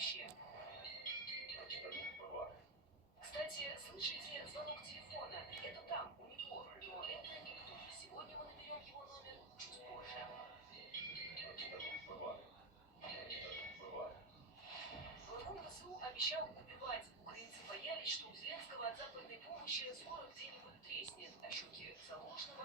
вообще. Кстати, слышите звонок телефона? Это там, у него, но это не тут. Сегодня мы наберем его номер чуть позже. Главком ВСУ обещал убивать. Украинцы боялись, что у Зеленского от западной помощи скоро где-нибудь треснет. А щеки Залужного